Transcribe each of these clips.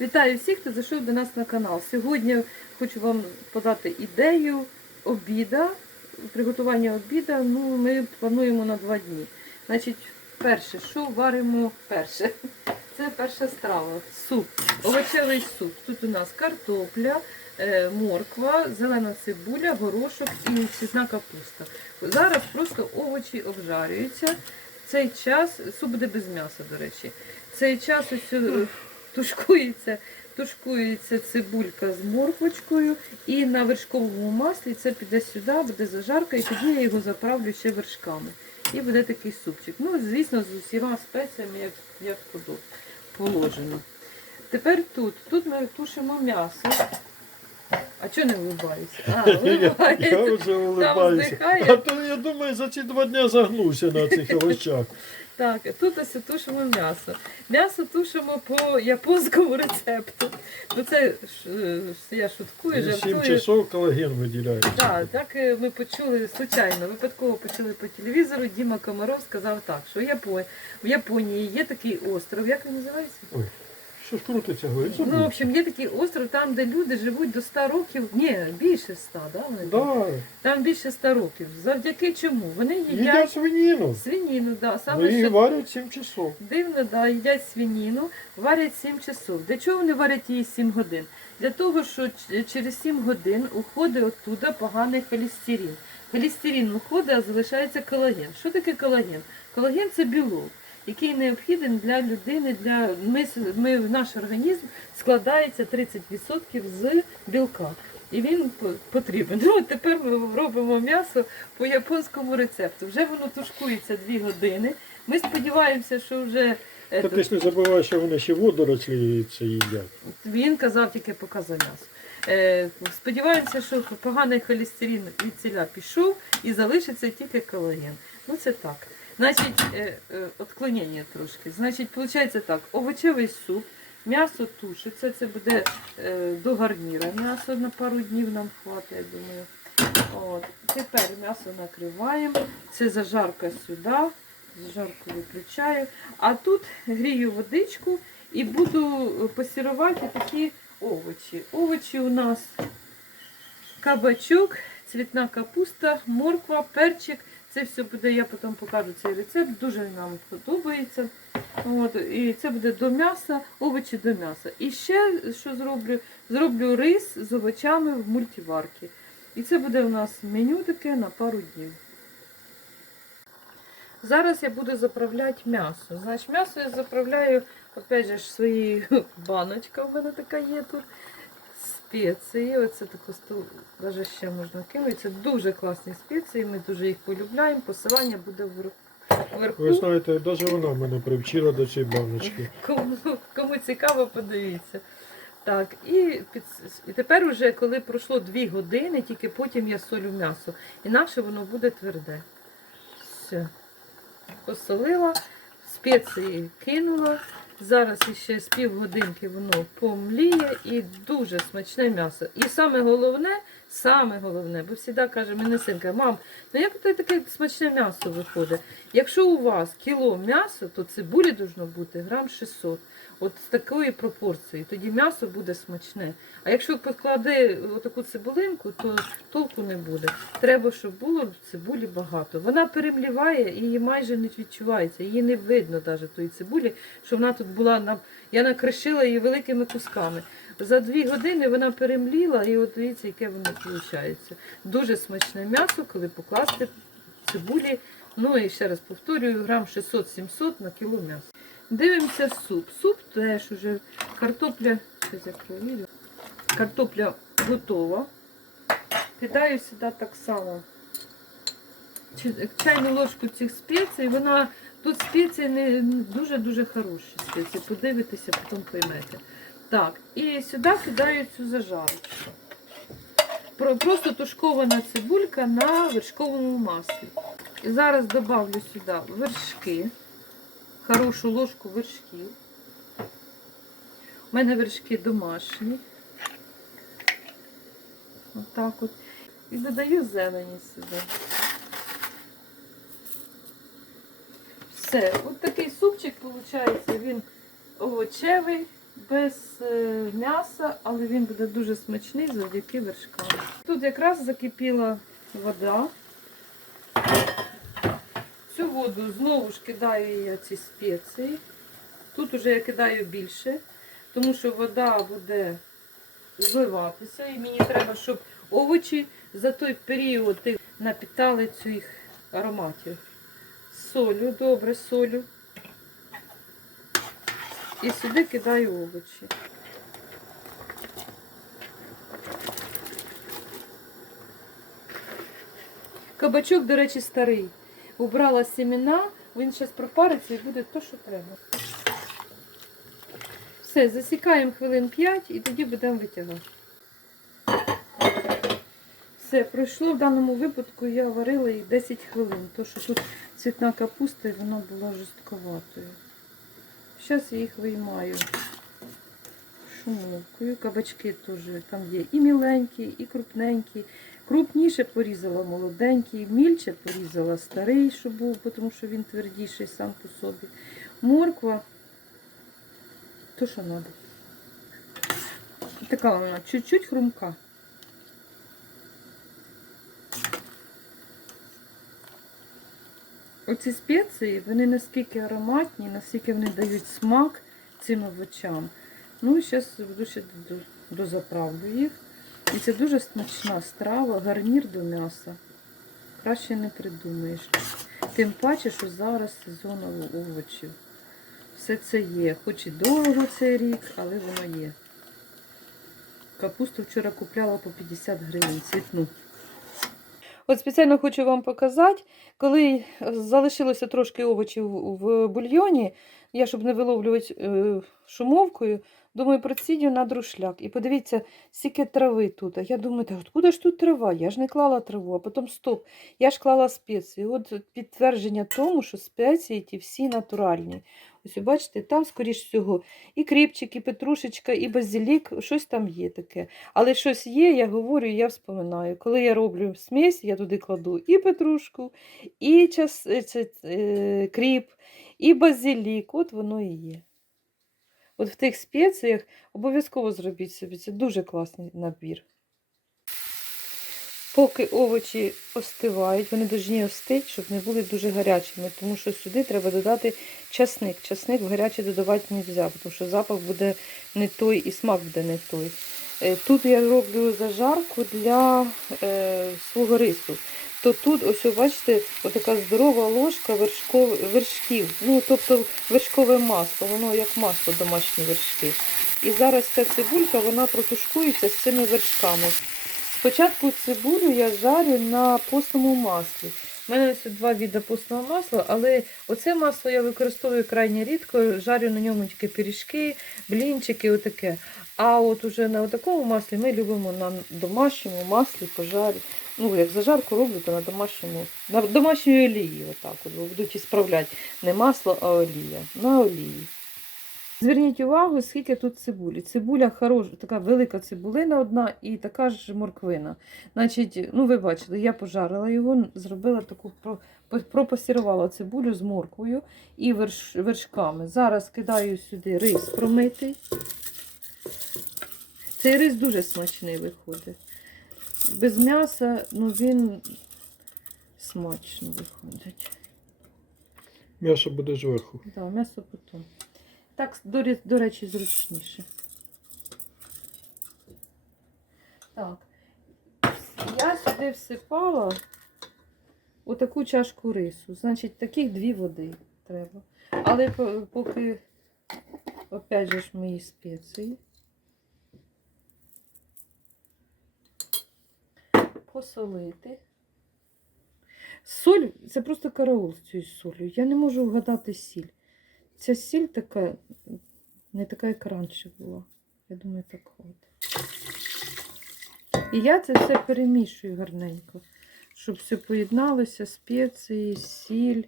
Вітаю всіх, хто зайшов до нас на канал. Сьогодні хочу вам подати ідею обіда, приготування обіда. Ну, ми плануємо на два дні. Значить, перше, що варимо перше? Це перша страва. Суп, овочевий суп. Тут у нас картопля, е, морква, зелена цибуля, горошок і цвітна капуста. Зараз просто овочі обжарюються. Цей час, суп буде без м'яса, до речі. Цей час ось е, тушкується, тушкується цибулька з морквочкою і на вершковому маслі це піде сюди, буде зажарка, і тоді я його заправлю ще вершками. І буде такий супчик. Ну, звісно, з усіма спеціями, як, як положено. Тепер тут. Тут ми тушимо м'ясо. А чого не вибаюся? А, Я, я вже улибаюся. А то я думаю, за ці два дні загнуся на цих овочах. Так, тут ось тушимо м'ясо. М'ясо тушимо по японському рецепту. Ну це ж, е, я шуткую, Сім жартую. часов колаген виділяється. Так, так е, ми почули случайно, випадково почули по телевізору. Діма Комаров сказав так, що в Японії є такий остров, як він називається? Ой, що ж крутиться, говорить? Ну, в общем, є такий остров, там, де люди живуть до 100 років, ні, більше 100, да? вони там? Да, Там більше 100 років. Завдяки чому? Вони їдять їдять свинину. свиніну, да, Ну, саме її що варять 7 часов. Дивно, да, їдять свиніну, варять 7 часов. Для чого вони варять її 7 годин? Для того, що ч- через 7 годин уходить оттуда поганий холестерин. Холестерин уходить, а залишається колаген. Що таке колаген? Колаген це білок, який необхідний для людини, для ми, ми наш організм складається 30% з білка. І він потрібен. Ну, от тепер ми робимо м'ясо по японському рецепту. Вже воно тушкується 2 години. Ми сподіваємося, що вже е, Та ти ж не забувай, що вони ще водорослі це їдять. він казав тільки показав м'ясо. Е, сподіваємося, що поганий холестерин від ціля пішов і залишиться тільки колаген. Ну це так. Значить, е, е, отклонення трошки. Значить, виходить так, овочевий суп, м'ясо тушиться, це буде е, до гарніра. М'ясо на пару днів нам хватить, я думаю. От. Тепер м'ясо накриваємо. Це зажарка сюди. Зажарку виключаю. А тут грію водичку і буду пасірувати такі овочі. Овочі у нас кабачок, цвітна капуста, морква, перчик. Це все буде, я потім покажу цей рецепт, дуже нам подобається. От, і це буде до м'яса, овочі до м'яса. І ще що зроблю? Зроблю рис з овочами в мультиварці. І це буде у нас меню таке на пару днів. Зараз я буду заправляти м'ясо. Значить, м'ясо я заправляю, опять же, своєю баночка в мене така є тут. Спеції. Оце таку навіть ще можна кинути. Це дуже класні спеції, ми дуже їх полюбляємо. Посилання буде вверху. вверху. Ви знаєте, навіть вона мене привчила до цієї баночки. Кому, кому цікаво, подивіться. Так, і, під, і тепер, уже, коли пройшло 2 години, тільки потім я солю м'ясо. Інакше воно буде тверде. Все. Посолила, спеції кинула. Зараз ще з півгодинки воно помліє і дуже смачне м'ясо. І саме головне, саме головне, бо завжди каже мене синка, мам, ну як це таке смачне м'ясо виходить? Якщо у вас кіло м'яса, то цибулі должно бути грам 600. От з такої пропорції, тоді м'ясо буде смачне. А якщо поклади отаку цибулинку, то толку не буде. Треба, щоб було цибулі багато. Вона перемліває і її майже не відчувається. Її не видно навіть тої цибулі, що вона тут була на. Я накришила її великими кусками. За дві години вона перемліла, і от дивіться, яке воно виходить. Дуже смачне м'ясо, коли покласти цибулі. Ну і ще раз повторюю, грам 600-700 на кіло м'яса. Дивимося суп. Суп теж уже картопля. Щось я провірю. Картопля готова. Кидаю сюди так само чайну ложку цих спецій. Вона тут спеції не дуже-дуже хороші спеції. Подивитеся, потім поймете. Так, і сюди кидаю цю зажарочку. Просто тушкована цибулька на вершковому маслі. І зараз добавлю сюди вершки, хорошу ложку вершків. У мене вершки домашні. Отак от. І додаю зелені сюди. Все, от такий супчик виходить, він овочевий, без е, м'яса, але він буде дуже смачний завдяки вершкам. Тут якраз закипіла вода. Цю воду знову ж кидаю я ці спеції. Тут уже я кидаю більше, тому що вода буде зливатися. І мені треба, щоб овочі за той період напітали цих ароматів. Солю, добре, солю. І сюди кидаю овочі. Кабачок, до речі, старий. Убрала семена, він зараз пропариться і буде то, що треба. Все, засікаємо хвилин 5 і тоді будемо витягати. Все, пройшло в даному випадку, я варила їх 10 хвилин, тому що тут цвітна капуста і вона була жорстковатою. Зараз я їх виймаю шумовкою. Кабачки теж там є і міленькі, і крупненькі. Крупніше порізала молоденький, мільче порізала старий, що був, тому що він твердіший сам по собі. Морква, то що треба. Така вона чуть-чуть хрумка. Оці спеції, вони наскільки ароматні, наскільки вони дають смак цим овочам. Ну, зараз буду ще до- дозаправлю їх. І це дуже смачна страва, гарнір до м'яса. Краще не придумаєш. Тим паче, що зараз сезон ов- овочів. Все це є. Хоч і дорого цей рік, але воно є. Капусту вчора купляла по 50 гривень цвітну. От спеціально хочу вам показати, коли залишилося трошки овочів в бульйоні, я, щоб не виловлювати е, шумовкою, думаю, процідю на друшляк. І подивіться, скільки трави тут. А я думаю, так откуда ж тут трава? Я ж не клала траву, а потім стоп. Я ж клала спеції. От підтвердження тому, що спеції ті всі натуральні. Ось бачите, там, скоріш всього, і кріпчик, і петрушечка, і базилік, щось там є таке. Але щось є, я говорю, я вспоминаю. Коли я роблю смесь, я туди кладу і петрушку, і час, е, це, е, кріп, і базилік. От воно і є. От в тих спеціях обов'язково зробіть собі. Це дуже класний набір. Поки овочі остивають, вони повинні остити, щоб не були дуже гарячими, тому що сюди треба додати часник. Часник в гаряче додавати не можна, тому що запах буде не той і смак буде не той. Е, Тут я роблю зажарку для е, свого рису. То тут, ось бачите, отака здорова ложка вершков, вершків. Ну, тобто вершкове масло, воно як масло домашні вершки. І зараз ця цибулька вона протушкується з цими вершками. Спочатку цибулю я жарю на постному маслі. У мене ось два віда постного масла, але оце масло я використовую крайне рідко, жарю на ньому тільки пиріжки, блінчики, отаке. А от уже на такому маслі ми любимо на домашньому маслі пожарі. Ну, як зажарку роблю, то на домашньому, на домашньої олії, отак от, бо будуть ісправляти не масло, а олія. На олії. Зверніть увагу, скільки тут цибулі. Цибуля хороша, така велика цибулина одна і така ж морквина. Значить, ну ви бачили, я пожарила його, зробила таку пропасірувала цибулю з морквою і верш, вершками. Зараз кидаю сюди рис промитий. Цей рис дуже смачний виходить. Без м'яса, ну він смачно виходить. М'ясо буде зверху. Да, м'ясо потім. Так, до, до речі, зручніше. Так. Я сюди всипала отаку чашку рису. Значить, таких дві води треба. Але поки, опять же ж, мої спеції. Посолити. Соль це просто караул з цією солью. Я не можу вгадати сіль. Ця сіль така, не така, як раніше була. Я думаю, так от. І я це все перемішую гарненько, щоб все поєдналося, спеції, сіль.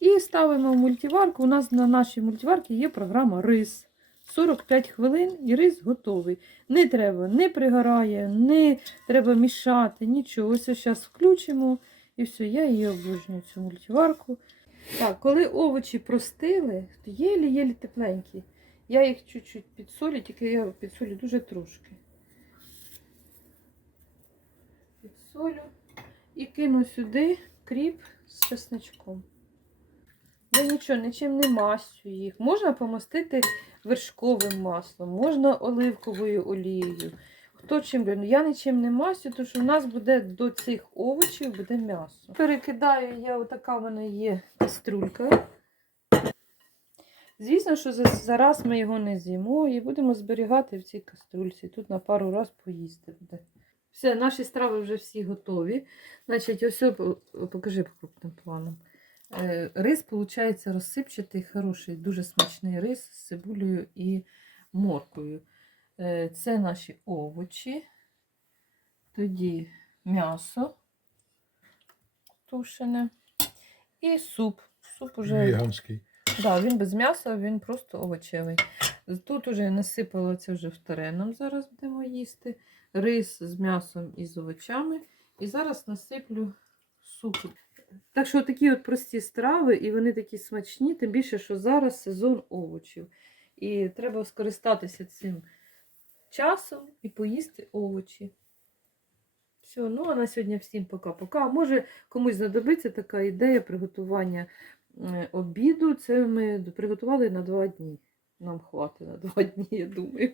І ставимо в мультиварку. У нас на нашій мультиварці є програма рис. 45 хвилин і рис готовий. Не треба, не пригорає, не треба мішати, нічого. Ось зараз включимо і все, я її обожнюю, цю мультиварку. Так, коли овочі простили, то єлі-єлі тепленькі. Я їх чуть-чуть підсолю, тільки я підсолю дуже трошки. Підсолю і кину сюди кріп з чесничком. Я нічого, нічим не мастю їх. Можна помастити вершковим маслом, можна оливковою олією. Хто чим би. Ну, я нічим не мастю, тому що в нас буде до цих овочів буде м'ясо. Перекидаю я, отака в мене є каструлька. Звісно, що зараз ми його не з'їмо і будемо зберігати в цій каструльці. Тут на пару раз поїсти буде. Все, наші страви вже всі готові. Значить, ось покажи по крупним планом. Е, Рис, виходить, розсипчатий, хороший, дуже смачний рис з цибулею і моркою. Е, Це наші овочі. Тоді м'ясо тушене. І суп. Суп уже Веганський. Да, він без м'яса, він просто овочевий. Тут уже насипала це вже вторе. Нам зараз будемо їсти. Рис з м'ясом і з овочами. І зараз насиплю суп. Так що такі от прості страви, і вони такі смачні, тим більше, що зараз сезон овочів. І треба скористатися цим часом і поїсти овочі. Все, ну а на сьогодні всім пока-пока. Може комусь знадобиться така ідея приготування е, обіду. Це ми приготували на два дні. Нам хватить на два дні, я думаю.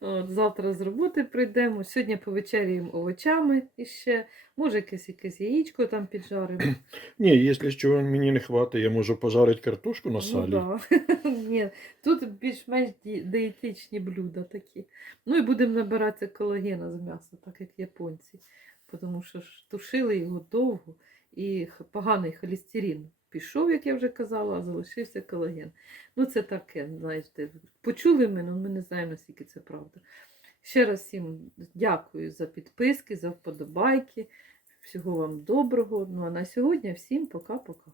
От, завтра з роботи прийдемо. Сьогодні повечеряємо овочами іще. Може, якесь якесь яєчко там піджаримо. Ні, якщо чого мені не хватить, я можу пожарити картошку на Ну, салі. да. Ні, тут більш-менш ді- диетичні блюда такі. Ну і будемо набиратися колагена з м'яса, так як японці. Тому що ж тушили його довго і поганий холестерин пішов, як я вже казала, а залишився колаген. Ну, це таке, знаєте, почули мене, але ми не знаємо, наскільки це правда. Ще раз всім дякую за підписки, за вподобайки. Всього вам доброго. Ну а на сьогодні всім пока-пока.